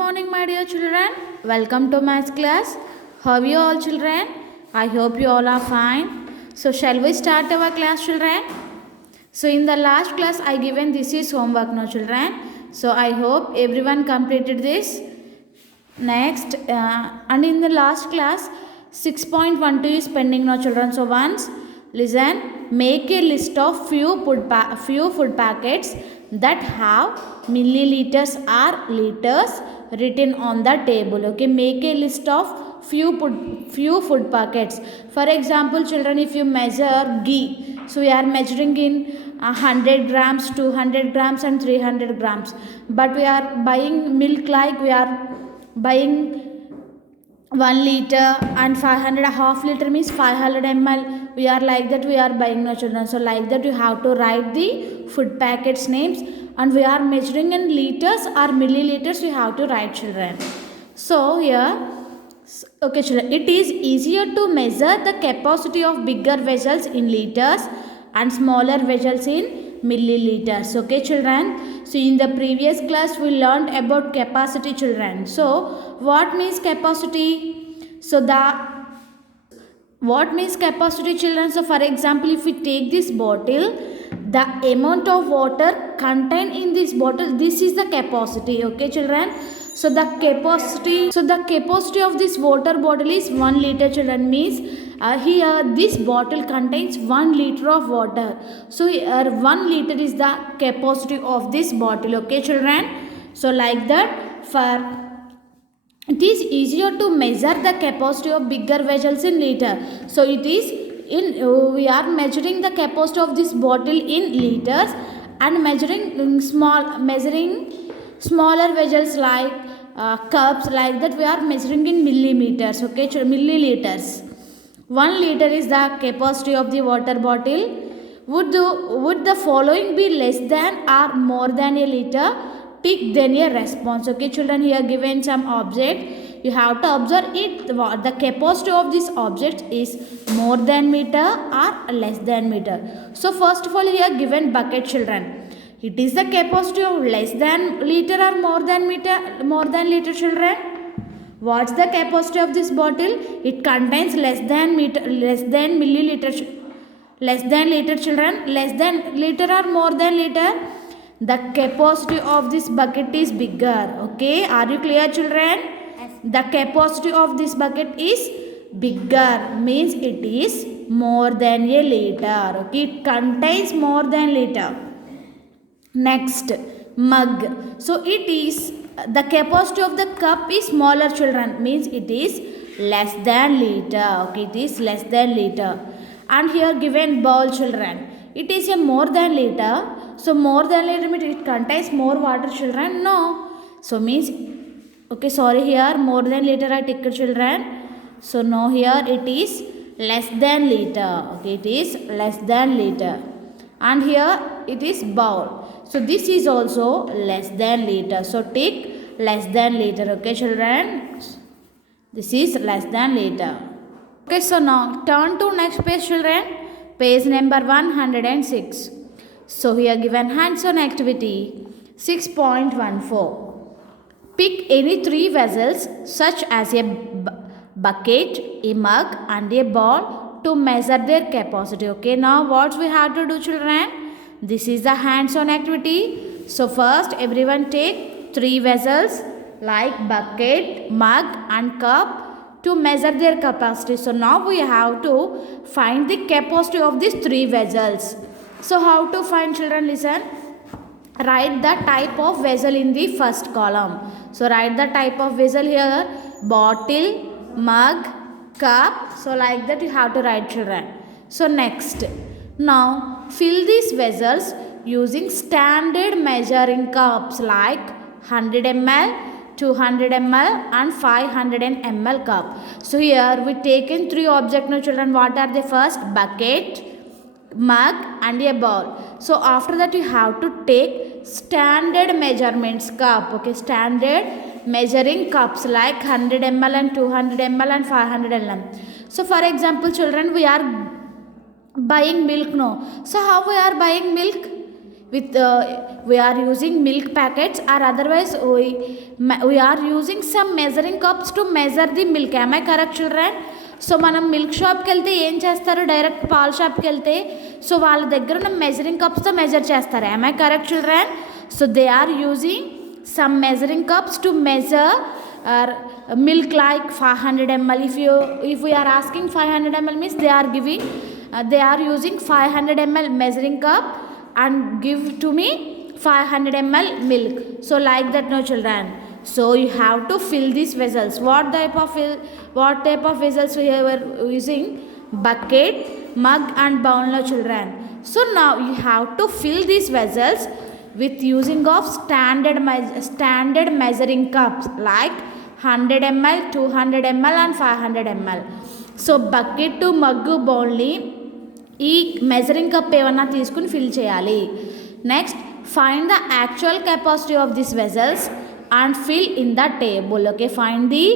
morning, my dear children. Welcome to maths class. How are you all, children? I hope you all are fine. So, shall we start our class, children? So, in the last class, I given this is homework, no, children. So, I hope everyone completed this. Next, and in the last class, 6.12 is pending, no, children. So, once listen, make a list of few food packets that have milliliters or liters written on the table. Okay, make a list of few food packets. For example, children, if you measure ghee, so we are measuring in 100 grams, 200 grams and 300 grams, but we are buying milk, like we are buying 1 liter and 500, a half liter means 500 ml. We are like that, we are buying, no, children. So like that you have to write the food packets names, and we are measuring in liters or milliliters, we have to write, children. So here, okay, children, it is easier to measure the capacity of bigger vessels in liters and smaller vessels in milliliters. Okay, children. So in the previous class we learned about capacity, children. So what means capacity? So what means capacity, children? So for example, if we take this bottle, the amount of water contained in this bottle, this is the capacity. Okay, children. So the capacity of this water bottle is 1 liter, children. Means here this bottle contains 1 liter of water. So here 1 liter is the capacity of this bottle. Okay, children. So like that, for it is easier to measure the capacity of bigger vessels in liter. So it is we are measuring the capacity of this bottle in liters, and measuring smaller vessels like cups, like that we are measuring in millimeters. Okay, milliliters. 1 liter is the capacity of the water bottle. Would the following be less than or more than a liter? Tick then a response. Okay, children, here given some object. You have to observe it. The capacity of this object is more than meter or less than meter. So first of all, here given bucket, children. It is the capacity of less than liter or more than liter, children. What's the capacity of this bottle? It contains less than milliliter, less than liter, children. Less than liter or more than liter? The capacity of this bucket is bigger. Okay, are you clear, children? Yes. The capacity of this bucket is bigger, means it is more than a liter. Okay, it contains more than liter. Next, mug. So it is the capacity of the cup is smaller, children, means it is less than liter. Okay, it is less than liter. And here given bowl, children, it is a more than liter. So more than liter means it contains more water, children. No. So means, okay, sorry, here more than liter I take, children. So no, here it is less than liter. Okay, it is less than liter. And here it is bowl. So this is also less than liter. So take less than liter. Okay, children. This is less than liter. Okay, so now turn to next page, children. Page number 106. So here given hands-on activity 6.14. Pick any 3 vessels such as a bucket, a mug and a bowl to measure their capacity. Okay, now what we have to do, children? This is the hands-on activity. So first everyone take 3 vessels like bucket, mug and cup to measure their capacity. So now we have to find the capacity of these 3 vessels. So how to find, children? Listen. Write the type of vessel in the first column. So write the type of vessel here. Bottle, mug, cup. So like that you have to write, children. So next. Now fill these vessels using standard measuring cups like 100 ml, 200 ml and 500 ml cup. So here we taken 3 objects, now, children. What are the first? Bucket, mug and a bowl. So after that you have to take standard measurements cup. Okay, standard measuring cups like 100 ml and 200 ml and 500 ml. So for example, children, we are buying milk, no. So how we are buying milk? with we are using milk packets, or otherwise we are using some measuring cups to measure the milk. Am I correct, children? So మనం milk షాప్కి వెళ్తే ఏం చేస్తారు, direct పాల షాప్కి వెళ్తే so వాళ్ళ దగ్గర ఉన్న మెజరింగ్ కప్స్తో మెజర్ చేస్తారు. am I correct, children? So they are using some measuring cups to measure milk like 500 ml. If we are asking 500 ml means they are using 500 ml measuring cup and give to me 500 ml milk. So like that, no children. So you have to fill these vessels. What type of vessels we are using? Bucket, mug and bowl, no children. So now you have to fill these vessels with using of standard measuring cups like 100 ml, 200 ml and 500 ml. So bucket mug బౌల్ని ఈ measuring cup ఏమన్నా తీసుకుని fill చేయాలి. Next find the actual capacity of this vessels and fill in the table. Okay, find the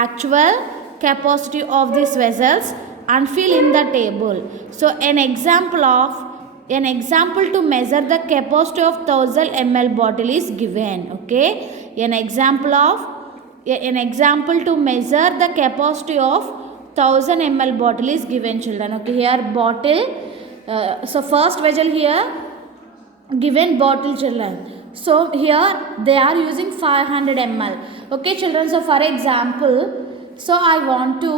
actual capacity of this vessels and fill in the table. So an example to measure the capacity of 1000 ml bottle is given. Okay, an example to measure the capacity of 1000 ml bottle is given, children. Okay, here bottle, so first vessel here given bottle, children. So here they are using 500 ml. Okay, children, so for example, so I want to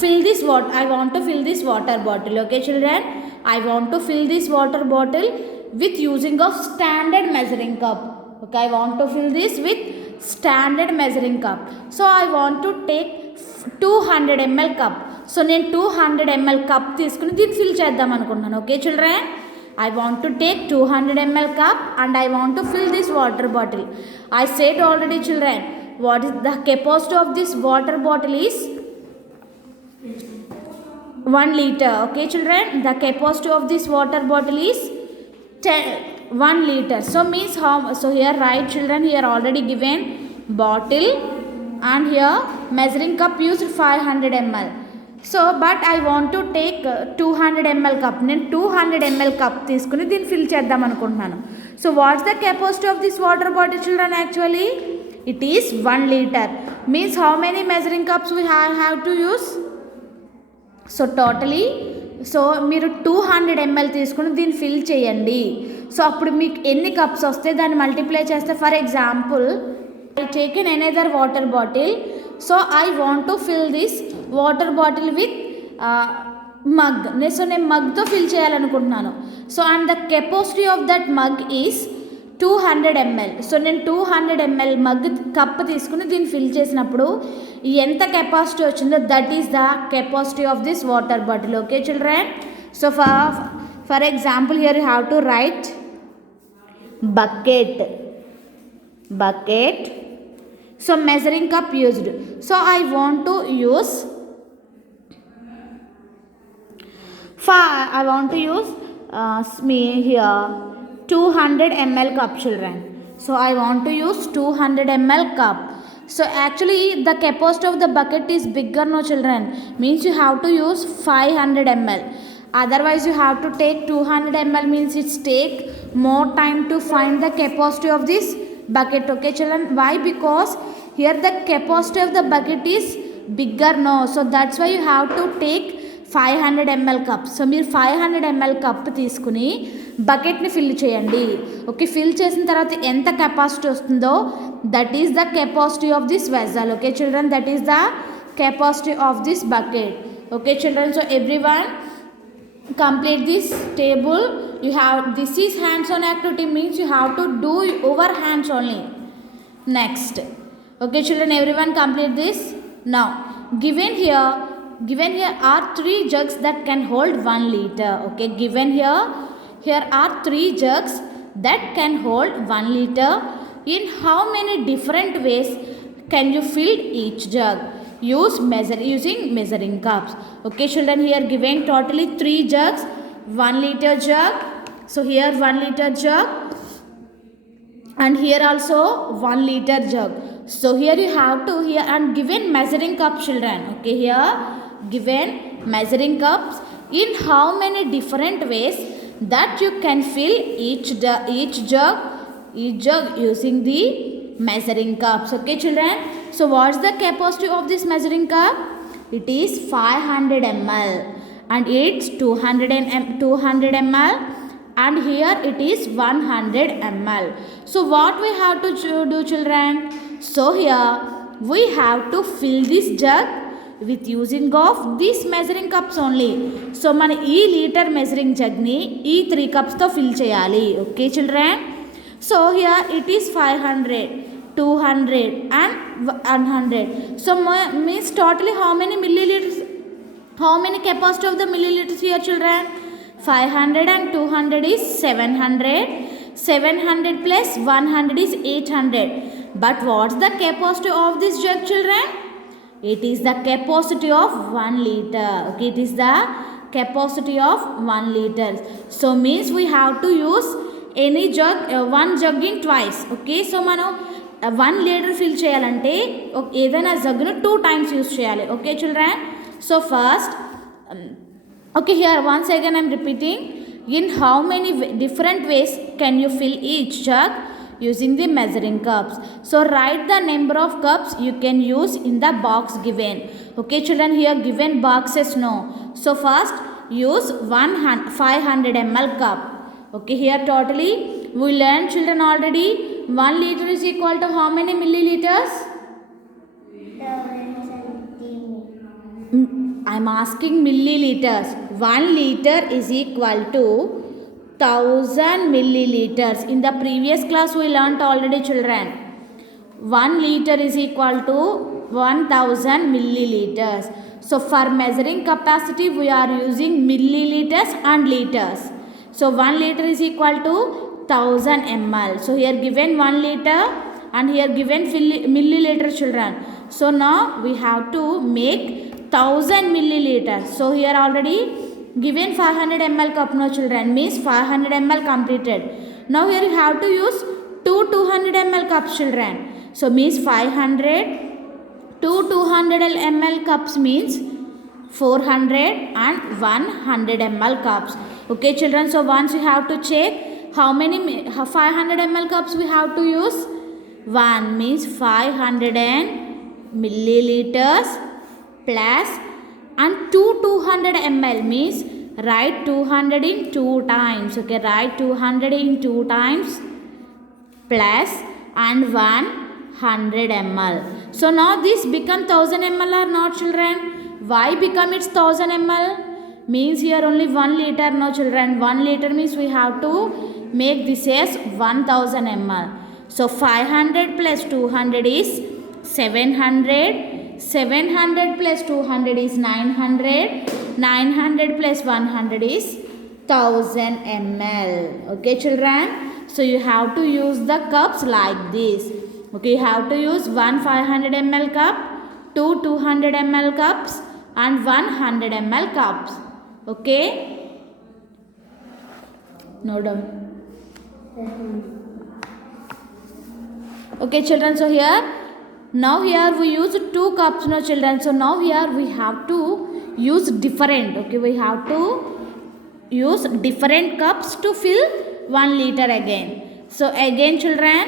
fill this water bottle. Okay, children, I want to fill this water bottle with using of standard measuring cup. Okay, I want to fill this with standard measuring cup. So I want to take 200 ml cup. So నేను 200 ml cup తీసుకుని దీన్ని fill చేద్దాం అనుకుంటున్నాను. Okay, children, I want to take 200 ml cup and I want to fill this water bottle. I said already, children, what is the capacity of this water bottle is 1 liter. Okay, children, the capacity of this water bottle is 1 liter. So means how? So here write, children, here already given bottle and here measuring cup used 500 ml. So but I want to take 200 ml cup. నేను 200 ml cup తీసుకుని దీన్ని fill చేద్దాం అనుకుంటున్నాను. So what's the capacity of this water bottle, children? Actually it is 1 liter. Means how many measuring cups we have to use? So totally so మీరు 200 ml తీసుకుని దీన్ని fill చేయండి. So అప్పుడు మీకు ఎన్ని కప్స్ వస్తే దాన్ని మల్టిప్లై చేస్తే, for example I taken another water bottle. So I want to fill this water bottle with mug. So నేను మగ్తో ఫిల్ చేయాలనుకుంటున్నాను. So and the capacity of that mug is 200 ml. So నేను 200 ml mug cup తీసుకుని దీన్ని fill చేసినప్పుడు ఎంత capacity వచ్చిందో that is the capacity of this water bottle. Okay, children, so for example here you have to right bucket. So measuring cup used. So I want to use here 200 ml cup, children. So I want to use 200 ml cup. So actually the capacity of the bucket is bigger, no children, means you have to use 500 ml. Otherwise you have to take 200 ml, means it's take more time to find the capacity of this bucket. Okay, children, why? Because here the capacity of the bucket is bigger, no, so that's why you have to take 500 ml cup. So మీరు 500 ml cup తీసుకుని బకెట్ని fill చేయండి. Okay, fill చేసిన తర్వాత ఎంత capacity వస్తుందో that is the capacity of this vessel. Okay children, that is the capacity of this bucket. Okay children, so everyone complete this table. You have, this is hands on activity, means you have to do over hands only. Next, okay children, everyone complete this. Now given here are 3 jugs that can hold 1 liter. Okay, given here are 3 jugs that can hold 1 liter. In how many different ways can you fill each jug? Using measuring cups. Okay children, here given totally 3 jugs, 1 liter jug. So here 1 liter jug and here also 1 liter jug. So here you have to, here and given measuring cup, children. Okay, here given measuring cups. In how many different ways that you can fill each jug using the measuring cups. Okay children, so what's the capacity of this measuring cup? It is 500 ml and it's 200 ml, and here it is 100 ml. So what we have to do children? So here we have to fill this jug with using of these measuring cups only. So మన ఈ litre measuring జగ్ని ఈ 3 cups తో fill చేయాలి. Okay children, so here it is 500, 200 and 100. So means totally how many milliliters, how many capacity of the milliliters here children? 500 and 200 is 700. 700 plus 100 is 800. But what's the capacity of this jug children? It is the capacity of 1 liter. Okay, it is the capacity of 1 liter. So means we have to use any jug, one jug in twice. Okay, so మనం 1 liter fill చేయాలంటే ఏదైనా జగ్గును 2 times use చేయాలి. Okay children, so first okay, here once again I am repeating, in how many different ways can you fill each jug using the measuring cups. So write the number of cups you can use in the box given. Okay children, here given boxes no. So first use 500 ml cup. Okay, here totally we learned children already 1 liter is equal to how many milliliters? I am asking milliliters. 1 liter is equal to 1000 milliliters. In the previous class we learnt already children. 1 liter is equal to 1000 milliliters. So for measuring capacity we are using milliliters and liters. So 1 liter is equal to 1000 ml. So here given 1 liter and here given milliliter children. So now we have to make 1000 milliliters. So here already given 500 ml cup no children, means 500 ml completed. Now here you have to use 200 ml cups children. So means 500 to 200 ml cups means 400 and 100 ml cups. Okay children, so once you have to check how many 500 ml cups we have to use. 1 means 500 milliliters plus and 200 ml means write 200 in 2 times. Okay, write 200 in 2 times plus and 100 ml. So now this become 1000 ml or not children? Why become its 1000 ml? Means here only 1 liter no children. 1 liter means we have to make this as 1000 ml. So 500 plus 200 is 700. 700 plus 200 is 900. 900 plus 100 is 1000 ml. Okay children, so you have to use the cups like this. Okay, you have to use 1 500 ml cup, 200 ml cups and 100 ml cups. Okay, no doubt. Okay children, so here now here we use 2 cups no children. So now here we have to use different. Okay, we have to use different cups to fill 1 liter again. So again children,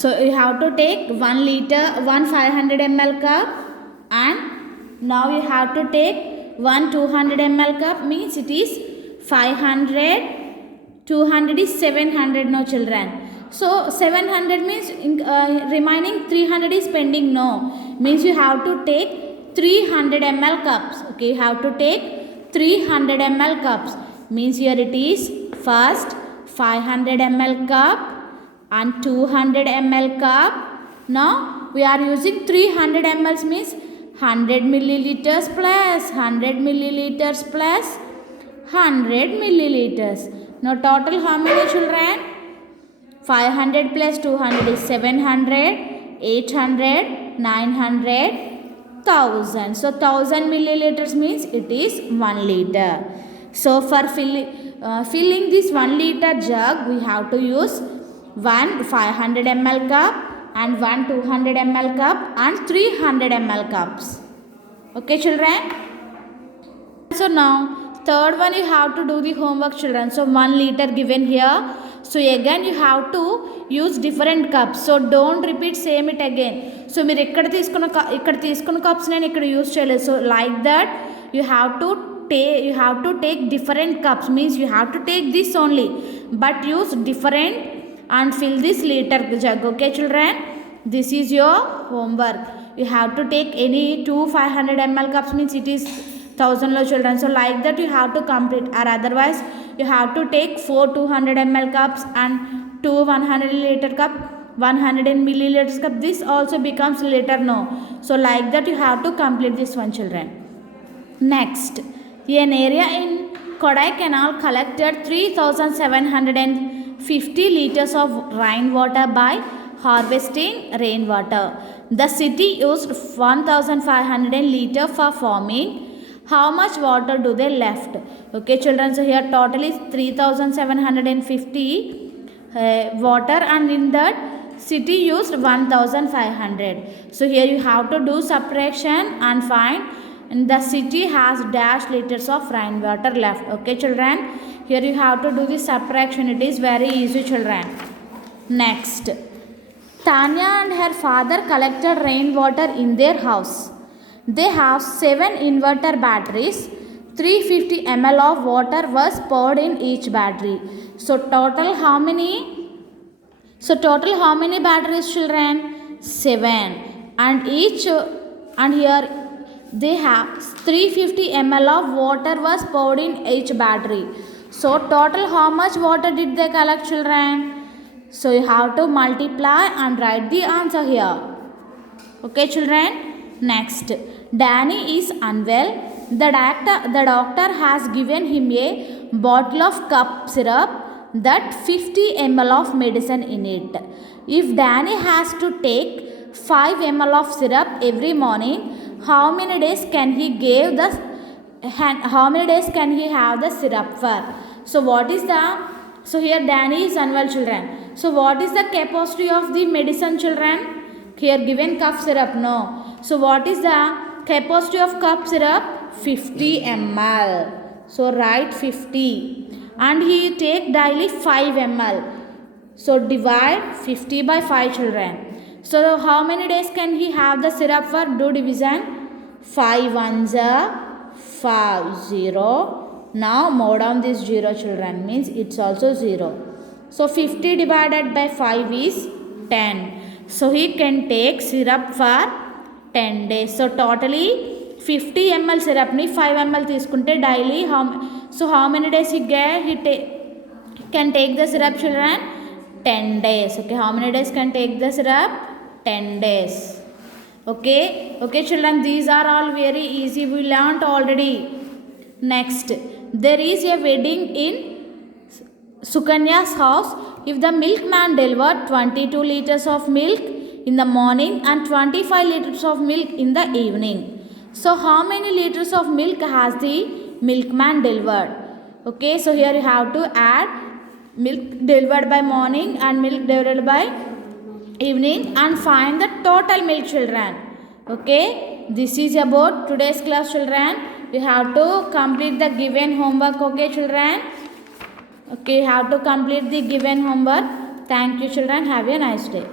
so you have to take 1 liter 1 500 ml cup and now you have to take 1 200 ml cup, means it is 500. 200 is 700 no children. So 700 means remaining 300 is pending no, means you have to take 300 ml cups. Okay, you have to take 300 ml cups, means here it is first 500 ml cup and 200 ml cup. Now we are using 300 ml means 100 milliliters plus 100 milliliters plus 100 milliliters. Now total how many children? 500 plus 200 is 700, 800, 900, 1000. So 1000 milliliters means it is 1 liter. So for filling this 1 liter jug, we have to use 1 500 ml cup and 1 200 ml cup and 300 ml cups. Okay children. So now third one you have to do the homework children. So 1 liter given here. So again you have to use different cups. So don't repeat same it again. So మీరు ఇక్కడ తీసుకున్న cups నేను ఇక్కడ use చేయలేదు. So like that you have to take different cups, means you have to take this only, but use different and fill this liter jug. Okay children, this is your homework. You have to take any 2 500 ml cups, means it is 1000 lo children. So like that you have to complete, or otherwise you have to take 4 200 ml cups and 2 100 liter cup, 100 milliliters cup. This also becomes liter, no. So like that you have to complete this one children. Next, an area in Kodaikanal collected 3750 liters of rainwater by harvesting rainwater. The city used 1500 liters for farming. How much water do they left? Okay children, so here total is 3750 water, and in that city used 1500. So here you have to do subtraction and find, and the city has dash liters of rainwater left. Okay children, here you have to do the subtraction. It is very easy children. Next, Tanya and her father collected rainwater in their house. They have 7 inverter batteries. 350 ml of water was poured in each battery. So total how many batteries children? 7. And here they have 350 ml of water was poured in each battery. So total how much water did they collect children? So you have to multiply and write the answer here. Okay children. Next, Danny is unwell. The doctor has given him a bottle of cough syrup that 50 ml of medicine in it. If Danny has to take 5 ml of syrup every morning, how many days can he have the syrup for? So what is the, so here Danny is unwell children. So what is the capacity of the medicine children? Here given cough syrup, no. So what is the capacity of cough syrup? 50 ml. So write 50. And he take daily 5 ml. So divide 50 by 5 children. So how many days can he have the syrup for? Do division. 5 ones are 5 0. Now move down this 0 children, means it's also 0. So 50 divided by 5 is 10. So he can take syrup for 10 days. So totally 50 ml syrup ni 5 ml తీసుకుంటే daily how many days he can take the syrup children? 10 days. Okay, how many days can take the syrup? 10 days. Okay children, these are all very easy, we learnt already. Next, there is a wedding in Sukanya's house. If the milkman delivered 22 liters of milk in the morning and 25 liters of milk in the evening, so how many liters of milk has the milkman delivered? Okay, so here you have to add milk delivered by morning and milk delivered by evening and find the total milk children. Okay, this is about today's class children. You have to complete the given homework. Okay children, okay, you have to complete the given homework. Thank you children, have a nice day.